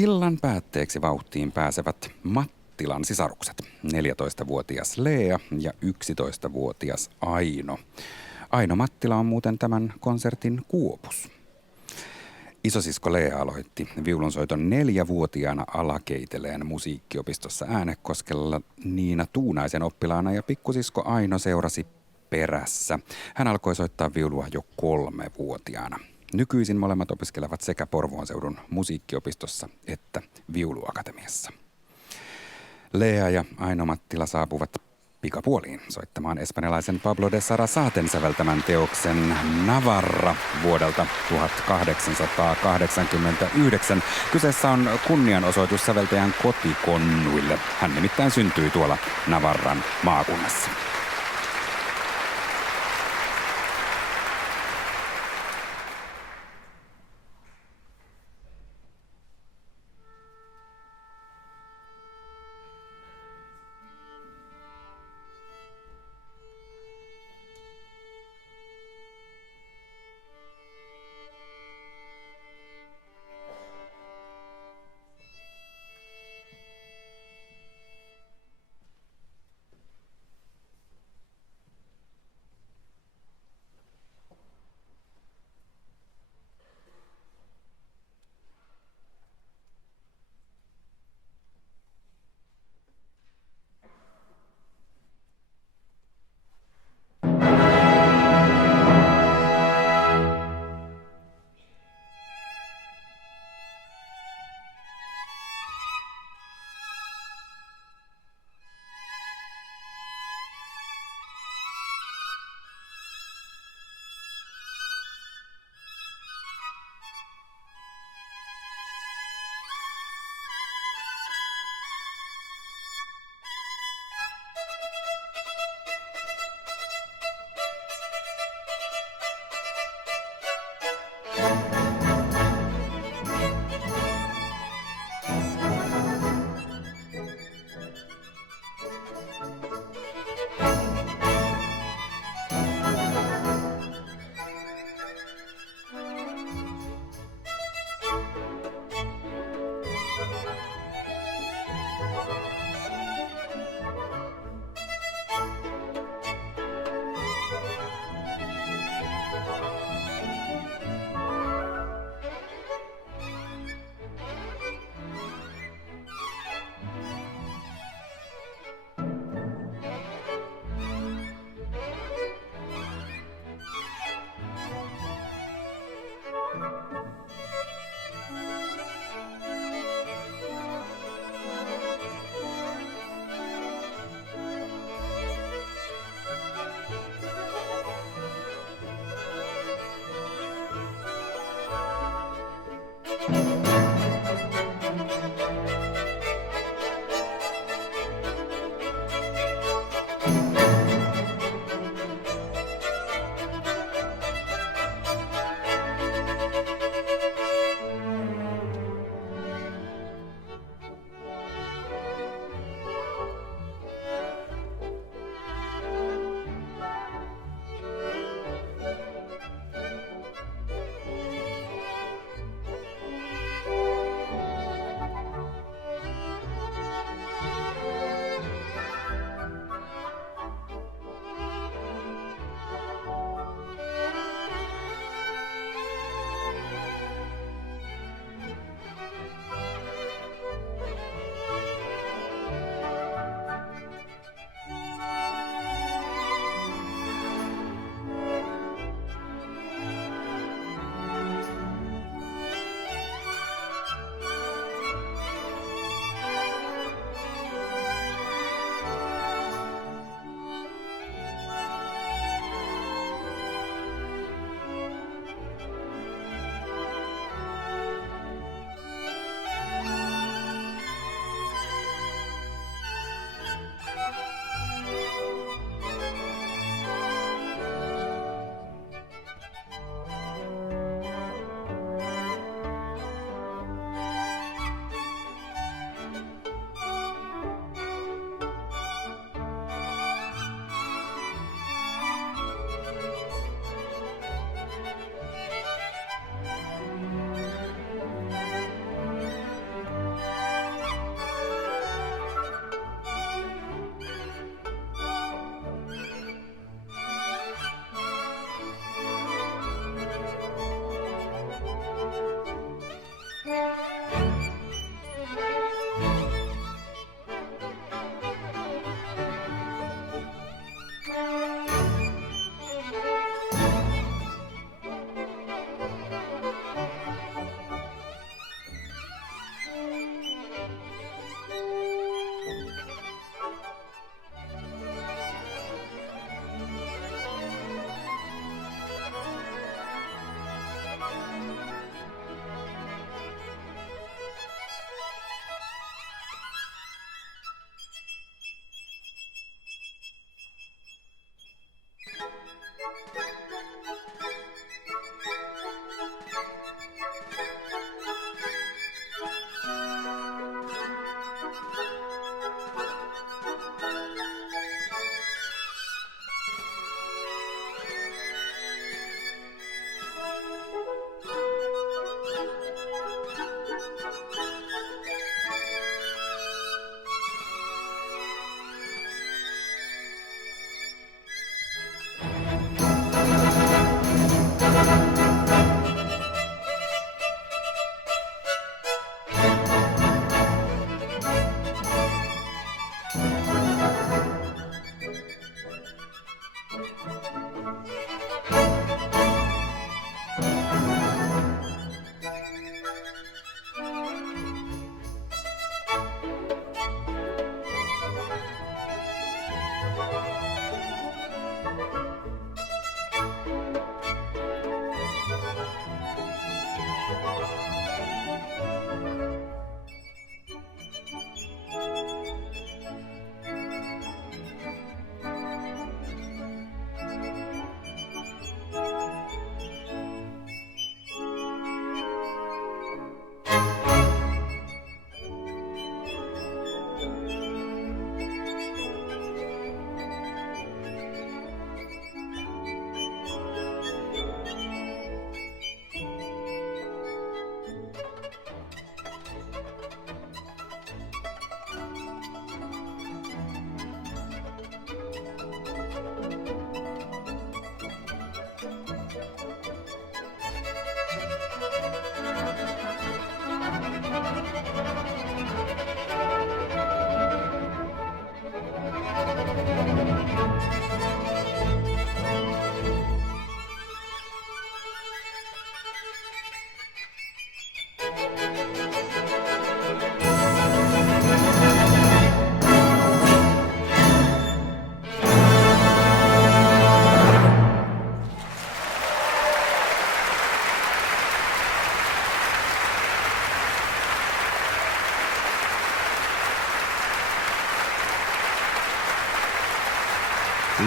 Illan päätteeksi vauhtiin pääsevät Mattilan sisarukset, 14-vuotias Lea ja 11-vuotias Aino. Aino Mattila on muuten tämän konsertin kuopus. Isosisko Lea aloitti viulunsoiton 4-vuotiaana alakeiteleen musiikkiopistossa Äänekoskella Niina Tuunaisen oppilaana ja pikkusisko Aino seurasi perässä. Hän alkoi soittaa viulua jo 3-vuotiaana. Nykyisin molemmat opiskelevat sekä Porvoon seudun musiikkiopistossa että viuluakatemiassa. Lea ja Aino Mattila saapuvat pikapuoliin soittamaan espanjalaisen Pablo de Sarasaten säveltämän teoksen Navarra vuodelta 1889. Kyseessä on kunnianosoitus säveltäjän kotikonnuille. Hän nimittäin syntyi tuolla Navarran maakunnassa.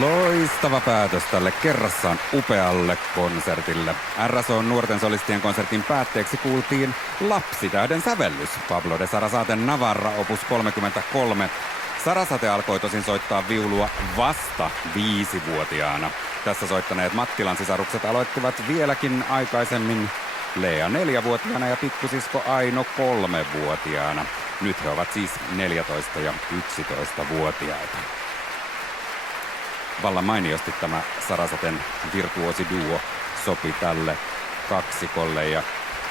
Loistava päätös tälle kerrassaan upealle konsertille. RSO:n nuorten solistien konsertin päätteeksi kuultiin Lapsitähden sävellys, Pablo de Sarasaten Navarra opus 33. Sarasate alkoi tosin soittaa viulua vasta 5-vuotiaana. Tässä soittaneet Mattilan sisarukset aloittivat vieläkin aikaisemmin, Lea 4-vuotiaana ja pikkusisko Aino 3-vuotiaana. Nyt he ovat siis 14- ja 11-vuotiaita. Vallan mainiosti tämä Sarasaten virtuosiduo sopi tälle kaksikolle ja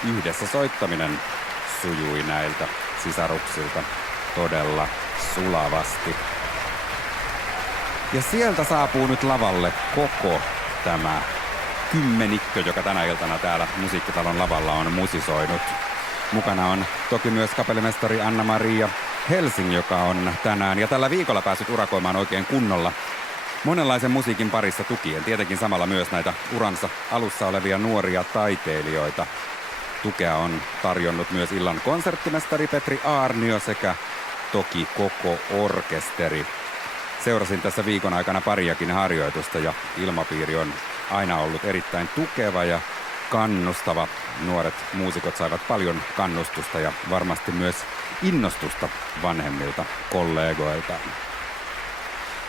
yhdessä soittaminen sujui näiltä sisaruksilta todella sulavasti. Ja sieltä saapuu nyt lavalle koko tämä kymmenikkö, joka tänä iltana täällä Musiikkitalon lavalla on musisoinut. Mukana on toki myös kapellimestari Anna-Maria Helsing, joka on tänään ja tällä viikolla päässyt urakoimaan oikein kunnolla monenlaisen musiikin parissa tukien. Tietenkin samalla myös näitä uransa alussa olevia nuoria taiteilijoita. Tukea on tarjonnut myös illan konserttimestari Petri Aarnio sekä toki koko orkesteri. Seurasin tässä viikon aikana pariakin harjoitusta ja ilmapiiri on aina ollut erittäin tukeva ja kannustava. Nuoret muusikot saivat paljon kannustusta ja varmasti myös innostusta vanhemmilta kollegoilta.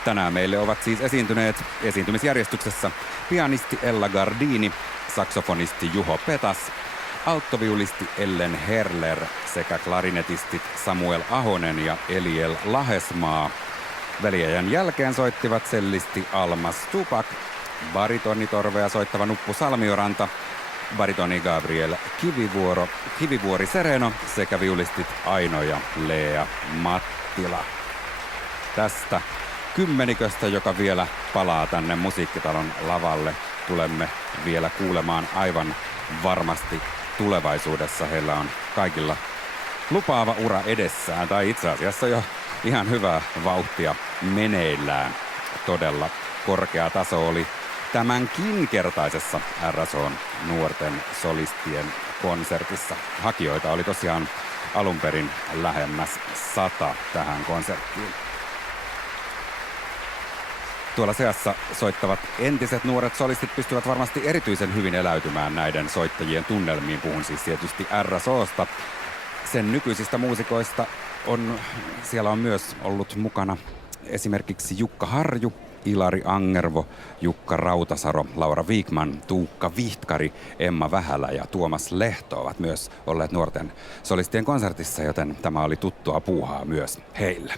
Tänään meille ovat siis esiintyneet esiintymisjärjestyksessä pianisti Ella Gardini, saksofonisti Juho Petas, alttoviulisti Ellen Herler sekä klarinetistit Samuel Ahonen ja Eliel Lahesmaa. Väliajan jälkeen soittivat cellisti Alma Stupak, baritonitorvea soittava Nuppu Salmioranta baritoni Gabriel Kivivuori Sereno sekä viulistit Aino ja Lea Mattila. Tästä kymmeniköstä, joka vielä palaa tänne Musiikkitalon lavalle, tulemme vielä kuulemaan aivan varmasti tulevaisuudessa. Heillä on kaikilla lupaava ura edessään, tai itse asiassa jo ihan hyvää vauhtia meneillään. Todella korkea taso oli tämänkin kertaisessa RSO:n nuorten solistien konsertissa. Hakijoita oli tosiaan alun perin lähemmäs 100 tähän konserttiin. Tuolla seassa soittavat entiset nuoret solistit pystyvät varmasti erityisen hyvin eläytymään näiden soittajien tunnelmiin. Puhun siis tietysti RSO:sta. Sen nykyisistä muusikoista siellä on myös ollut mukana esimerkiksi Jukka Harju, Ilari Angervo, Jukka Rautasaro, Laura Wikman, Tuukka Vihtkari, Emma Vähälä ja Tuomas Lehto ovat myös olleet nuorten solistien konsertissa, joten tämä oli tuttua puuhaa myös heille.